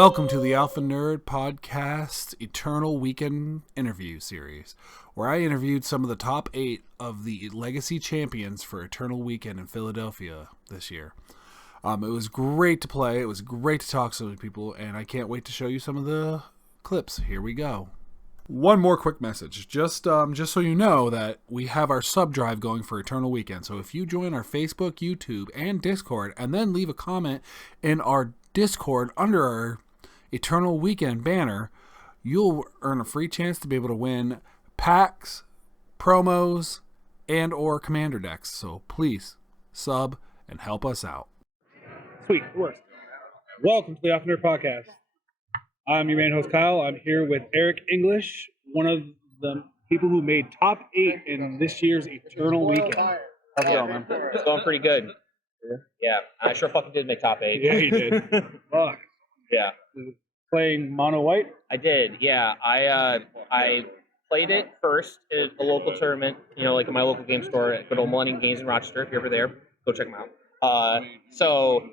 Welcome to the Alpha Nerd Podcast Eternal Weekend Interview Series, where I interviewed some of the top 8 of the Legacy champions for Eternal Weekend in Philadelphia this year. It was great to play, it was great to talk to so many people, and I can't wait to show you some of the clips. Here we go. One more quick message, just so you know that we have our sub drive going for Eternal Weekend, so if you join our Facebook, YouTube, and Discord, and then leave a comment in our Discord under our Eternal Weekend banner, you'll earn a free chance to be able to win packs, promos, and or commander decks. So please sub and help us out. Sweet, it works. Welcome to the Alpha Nerd Podcast. I'm your main host Kyle. I'm here with Eric English, one of the people who made top 8 in this year's Eternal Weekend. How's it going, man? It's going pretty good. Yeah, I sure fucking did make top 8. Yeah, you did. Fuck. Yeah. Playing Mono White? I did, yeah. I played it first at a local tournament, like in my local game store at Good Old Millennium Games in Rochester. If you're ever there, go check them out. So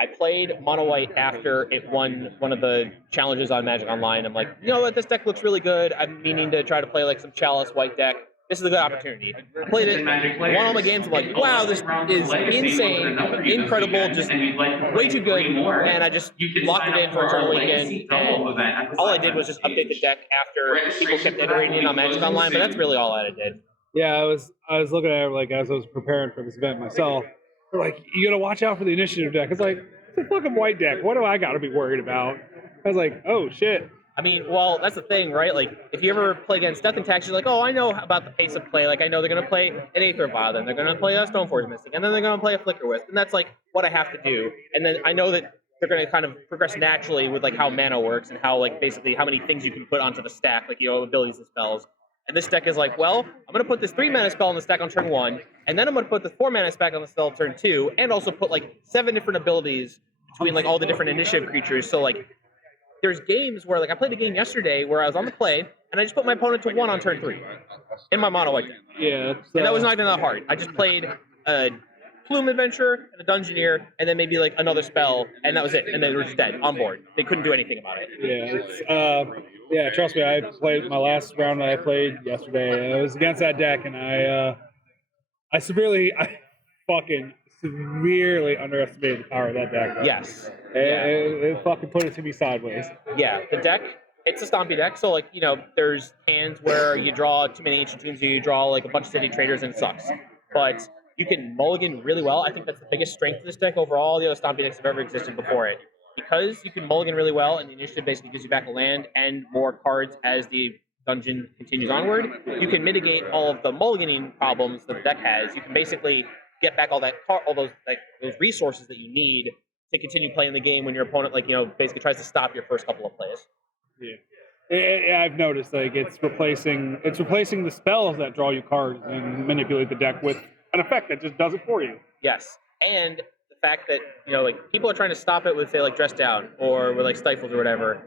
I played Mono White after it won one of the challenges on Magic Online. I'm like, you know what, this deck looks really good. I'm meaning to try to play like some Chalice White deck. This is a good opportunity. I played it, won all my games. I'm like, wow, this is insane, incredible, just way too good. And I just locked it in for Eternal Weekend. And all I did was just update the deck after people kept iterating it on Magic Online, but that's really all I did. Yeah, I was looking at it like as I was preparing for this event myself. They're like, you gotta watch out for the initiative deck. It's like, it's a fucking white deck. What do I gotta be worried about? I was like, oh shit. I mean, well, that's the thing, right? Like, if you ever play against Death and Tax, you're like, oh, I know about the pace of play. Like, I know they're going to play an Aether Vial, then they're going to play a Stoneforge Mystic, and then they're going to play a Flicker Wisp, and that's, like, what I have to do. And then I know that they're going to kind of progress naturally with, like, how mana works and how, like, basically how many things you can put onto the stack, like, abilities and spells. And this deck is like, well, I'm going to put this 3-mana spell on the stack on turn 1, and then I'm going to put the 4-mana spell on the spell on turn 2, and also put, like, 7 different abilities between, like, all the different initiative creatures. So, like, there's games where, like, I played a game yesterday where I was on the play, and I just put my opponent to 1 on turn 3 in my Mono White deck. Yeah. And that was not even that hard. I just played a Plume Adventurer and a Dungeoneer, and then maybe, like, another spell, and that was it. And they were just dead, on board. They couldn't do anything about it. Yeah, trust me, I played my last round that I played yesterday. It was against that deck, and I fucking severely underestimated the power of that deck. Yes. It fucking put it to me sideways. Yeah, the deck, it's a stompy deck, so, like, there's hands where you draw too many Ancient Tombs, you draw, like, a bunch of City Traders, and it sucks. But you can mulligan really well. I think that's the biggest strength of this deck over all the other stompy decks that have ever existed before it. Because you can mulligan really well, and the initiative basically gives you back a land and more cards as the dungeon continues onward, you can mitigate all of the mulliganing problems that the deck has. You can basically get back all those resources that you need to continue playing the game when your opponent, basically tries to stop your first couple of plays. Yeah, I've noticed, like, it's replacing the spells that draw you cards and manipulate the deck with an effect that just does it for you. Yes, and the fact that, people are trying to stop it with, say, like, Dress Down, or with, like, Stifles or whatever,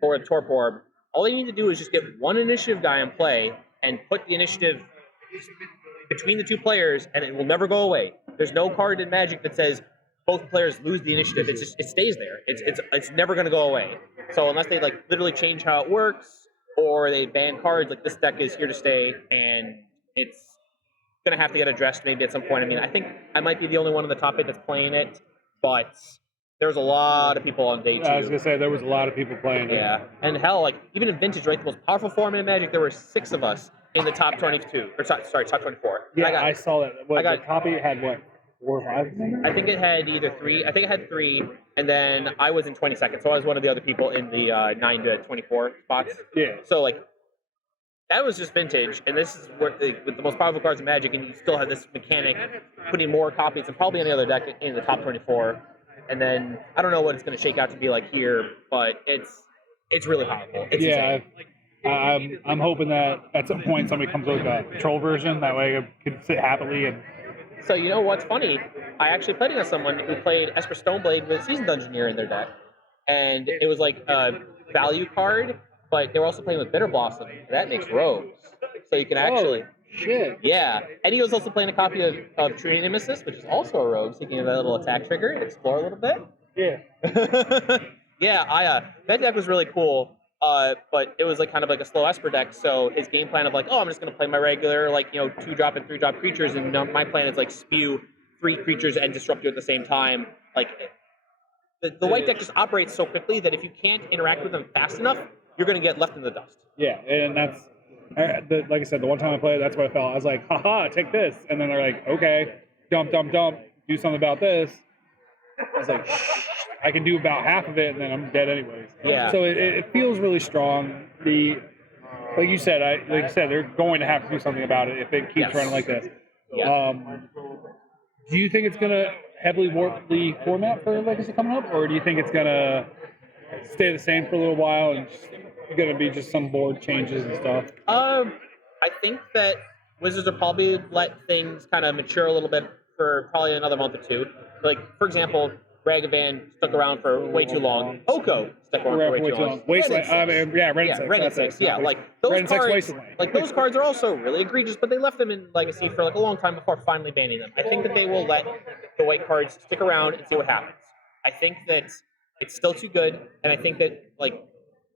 or a Torp Orb. All they need to do is just get one initiative die in play and put the initiative between the two players, and it will never go away. There's no card in Magic that says both players lose the initiative. It stays there. It's never going to go away. So unless they, like, literally change how it works, or they ban cards, like, this deck is here to stay, and it's going to have to get addressed maybe at some point. I mean, I think I might be the only one in the top 8 that's playing it, but there's a lot of people on day 2. I was going to say, there was a lot of people playing it. Yeah, and hell, like, even in Vintage, right, the most powerful format in Magic, there were 6 of us in the top 22, or top 24. Yeah, I saw that. The copy had, 4 or 5? I think it had either 3. I think it had 3, and then I was in 22nd, so I was one of the other people in the 9 to 24 spots. Yeah. So, like, that was just Vintage, and this is where with the most powerful cards in Magic, and you still have this mechanic putting more copies than probably any other deck in the top 24. And then I don't know what it's going to shake out to be like here, but it's really powerful. It's insane. I'm hoping that at some point somebody comes with a control version. That way I can sit happily. And so, you know what's funny? I actually played against someone who played Esper Stoneblade with Season Dungeoneer in their deck. And it was like a value card, but they were also playing with Bitter Blossom. That makes rogues. So you can actually... Shit. Yeah. And he was also playing a copy of True Nemesis, which is also a rogue, so you can have that little attack trigger and explore a little bit. Yeah. Yeah, that deck was really cool. But it was like kind of like a slow Esper deck. So his game plan of like, oh, I'm just gonna play my regular like 2-drop and 3-drop creatures, and my plan is like spew 3 creatures and disrupt you at the same time. Like the white deck just operates so quickly that if you can't interact with them fast enough, you're gonna get left in the dust. Yeah, and that's like I said, the one time I played, that's what I felt. I was like, haha, take this, and then they're like, okay, dump, do something about this. I was like, shh, I can do about half of it, and then I'm dead anyways. Yeah. So it feels really strong. Like you said, they're going to have to do something about it if it keeps Yes. running like this. Yeah. Do you think it's gonna heavily warp the format for Legacy coming up, or do you think it's gonna stay the same for a little while and just gonna be just some board changes and stuff? I think that Wizards will probably let things kind of mature a little bit for probably another month or two. Like, for example, Ragavan stuck around for way too long. Oko stuck around for way too long. Wasteland, Ren and Ren and Six. Yeah, like those cards. Like those cards are also really egregious, but they left them in Legacy for like a long time before finally banning them. I think that they will let the white cards stick around and see what happens. I think that it's still too good, and I think that like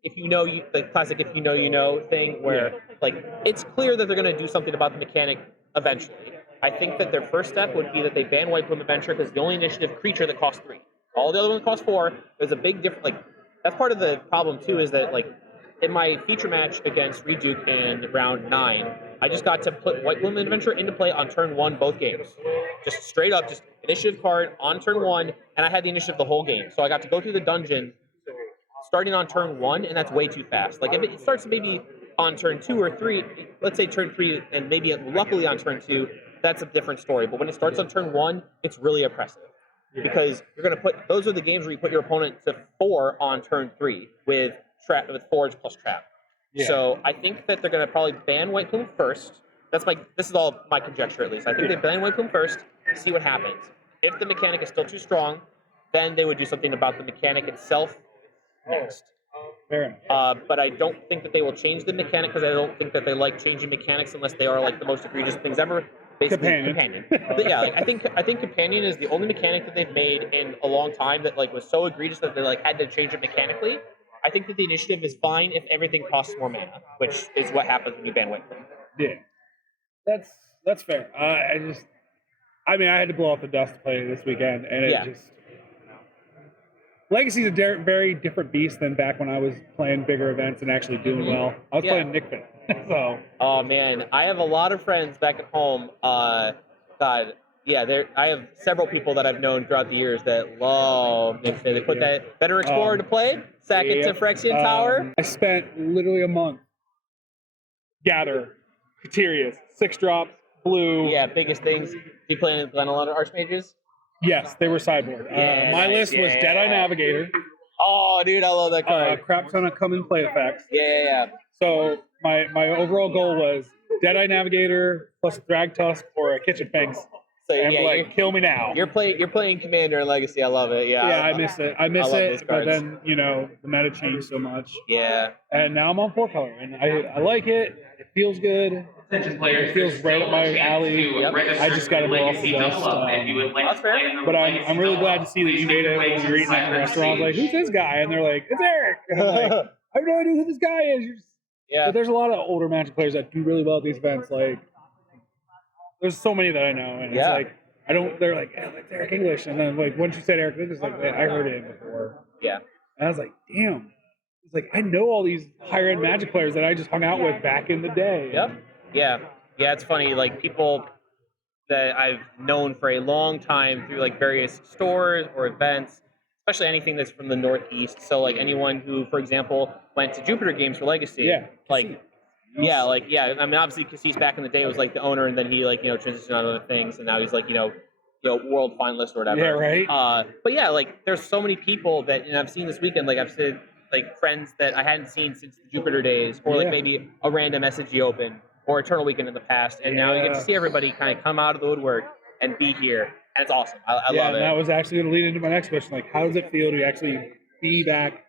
if you know the classic if you know thing where like it's clear that they're going to do something about the mechanic eventually. I think that their first step would be that they ban White Plume Adventure because the only initiative creature that costs 3. All the other ones cost 4. There's a big difference. Like that's part of the problem too is that like in my feature match against Reduke in round 9, I just got to put White Plume Adventure into play on turn 1 both games. Just straight up, just initiative card on turn 1, and I had the initiative the whole game. So I got to go through the dungeon starting on turn 1, and that's way too fast. Like if it starts maybe on turn 2 or 3, let's say turn 3, and maybe luckily on turn 2, that's a different story. But when it starts on turn 1, it's really oppressive. Because you're going to put, those are the games where you put your opponent to 4 on turn 3 with forge plus trap. Yeah. So I think that they're going to probably ban White Plume first. This is all my conjecture at least. I think they ban White Plume first, see what happens. If the mechanic is still too strong, then they would do something about the mechanic itself next. Fair enough. But I don't think that they will change the mechanic because I don't think that they like changing mechanics unless they are like the most egregious things ever. Basically, Companion. Yeah, like, I think Companion is the only mechanic that they've made in a long time that like was so egregious that they like had to change it mechanically. I think that the initiative is fine if everything costs more mana, which is what happens when you ban White Plume. Yeah, that's fair. I had to blow off the dust to play this weekend, and it just. Legacy's a very different beast than back when I was playing bigger events and actually doing well. I was playing Nick Fit, so. Oh man, I have a lot of friends back at home. I have several people that I've known throughout the years that love Nick Fit. They put that Better Explorer to play, sack it to Phyrexian Tower. I spent literally a month gather Katerias, 6 drops, blue. Yeah, biggest things. You playing in Glenalund Archmages? Yes, they were sideboard. My list was Deadeye Navigator. Oh, dude, I love that card. Crap ton of come and play effects. Yeah. So my overall goal was Deadeye Navigator plus Drag Tusk or a Kitchen Finks. So kill me now. You're playing Commander in Legacy. I love it. Yeah. Yeah, I miss it. I miss it. But then the meta changed so much. Yeah. And now I'm on 4-color, and I like it. It feels good. It feels right up my alley. Yep. I just got to blow off the dust. That's fair. But I'm really glad to see that you made it when you're eating at the restaurant. I was like, who's this guy? And they're like, it's Eric. And I'm like, I have no idea who this guy is. But there's a lot of older Magic players that do really well at these events. Like, there's so many that I know, and it's like they're like, it's Eric English, and then like once you said Eric English, like I heard it before. Yeah. And I was like, damn. It's like I know all these higher end Magic players that I just hung out with back in the day. Yep. Yeah, it's funny. Like people that I've known for a long time through like various stores or events, especially anything that's from the Northeast. So like anyone who, for example, went to Jupiter Games for Legacy. Yeah. I mean, obviously, Cassis back in the day was like the owner, and then he transitioned on other things, and now he's like world finalist or whatever. Yeah, right. But yeah, like there's so many people that I've seen this weekend. Like I've seen like friends that I hadn't seen since the Jupiter days, or like maybe a random SSG Open or Eternal Weekend in the past, and now you get to see everybody kind of come out of the woodwork and be here, and it's awesome. I love it. And that was actually going to lead into my next question. Like, how does it feel to actually be back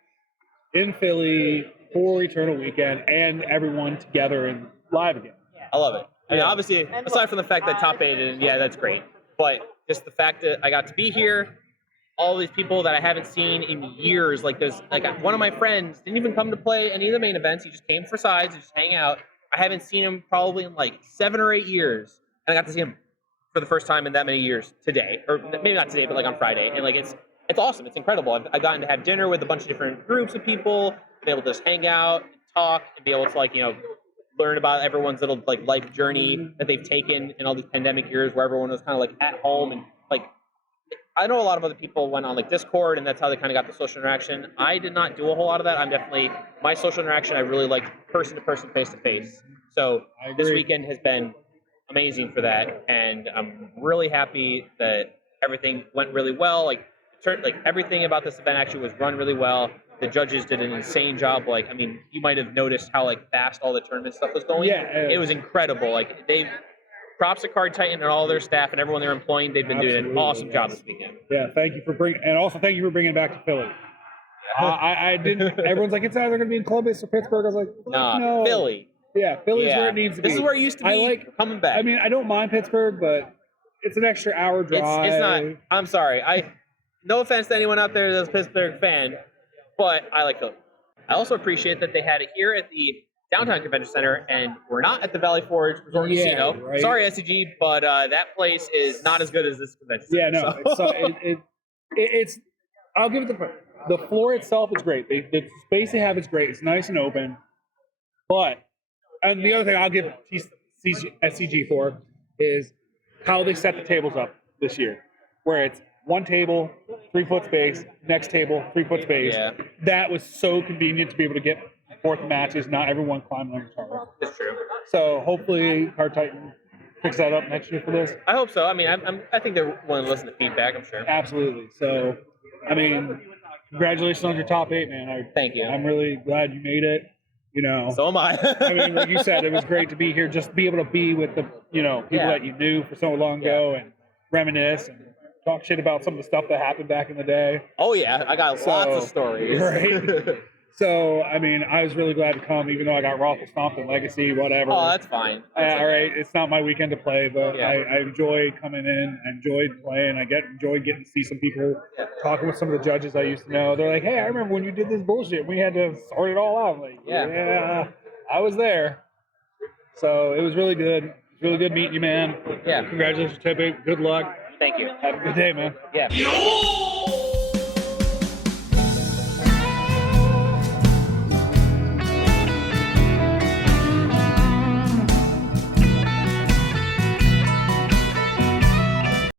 in Philly for Eternal Weekend and everyone together and live again? I love it. I mean, obviously, aside from the fact that top 8, and that's great, but just the fact that I got to be here, all these people that I haven't seen in years. Like there's like one of my friends didn't even come to play any of the main events. He just came for sides and just hang out. I haven't seen him probably in like 7 or 8 years, and I got to see him for the first time in that many years today, or maybe not today, but like on Friday. And like it's awesome. It's incredible. I've gotten to have dinner with a bunch of different groups of people, been able to just hang out, and talk, and be able to like learn about everyone's little like life journey that they've taken in all these pandemic years, where everyone was kind of like at home. And like I know a lot of other people went on like Discord, and that's how they kind of got the social interaction. I did not do a whole lot of that. I'm definitely my social interaction. I really like person to person, face to face. So this weekend has been amazing for that, and I'm really happy that everything went really well. Like everything about this event actually was run really well. The judges did an insane job. Like, I mean, you might have noticed how like fast all the tournament stuff was going. Yeah, it was incredible. Like props to Card Titan and all their staff and everyone they're employing. They've been doing an awesome job this weekend. Yeah, thank you for bringing it back to Philly. I didn't. Everyone's like, it's either going to be in Columbus or Pittsburgh. I was like, no, Philly. Yeah, Philly's where it needs to be. This is where it used to be. I like coming back. I mean, I don't mind Pittsburgh, but it's an extra hour drive. It's not. I'm sorry. No offense to anyone out there that's a Pittsburgh fan, but I like Philly. I also appreciate that they had it here at the Downtown Convention Center, and we're not at the Valley Forge Resort Casino. Right. Sorry, SCG, but that place is not as good as this convention center. Yeah, no. So. It's. I'll give it the floor itself is great. The space they have is great. It's nice and open, but and the other thing I'll give SCG for is how they set the tables up this year, where it's one table, 3-foot space, next table, 3-foot space. Yeah. That was so convenient to be able to get fourth matches, not everyone climbing on your tower. It's true. So hopefully Card Titan picks that up next year for this. I hope so. I mean, I think they're willing to listen to feedback, I'm sure. Absolutely. So, I mean, congratulations on your top 8, man. Thank you. I'm really glad you made it. So am I. I mean, like you said, it was great to be here, just be able to be with the, people that you knew for so long ago and reminisce and talk shit about some of the stuff that happened back in the day. Oh, yeah. I got lots of stories. Right. So, I mean, I was really glad to come, even though I got raffle stomped in Legacy, whatever. Oh, that's fine. All right, it's not my weekend to play, but Yeah. I enjoyed coming in. I enjoyed playing. I enjoyed getting to see some people, talking with some of the judges I used to know. They're like, hey, I remember when you did this bullshit. We had to sort it all out. I'm like, yeah, I was there. So it was really good. It was really good meeting you, man. Yeah. Congratulations, Tepe. Good luck. Thank you. Have a good day, man. Yeah.